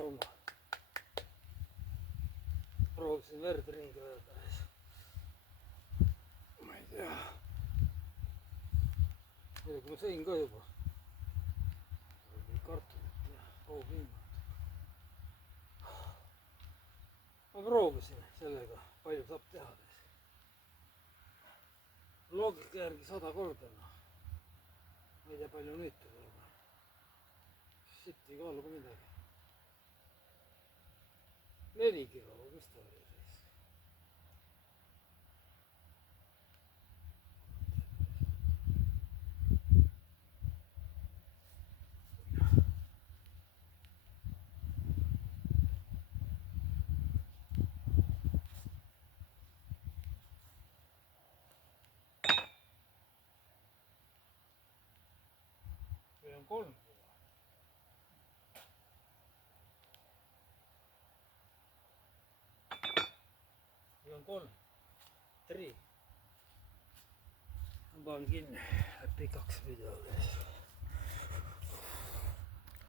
trauma. Proovisin verd ringi öelda. Ma ei tea. Muidugi ma sõin ka juba. Kartulit ja hoopiima. Ma proovisin sellega, palju saab teha. Loogika järgi 100 korda. Ma ei tea palju nüütud, aga siit ei kaalu ka midagi. 4 kilo, mis ta oli siis? Või on 3 kilo? Või on 3? 3. Ma panen kinni, läheb pikaks video.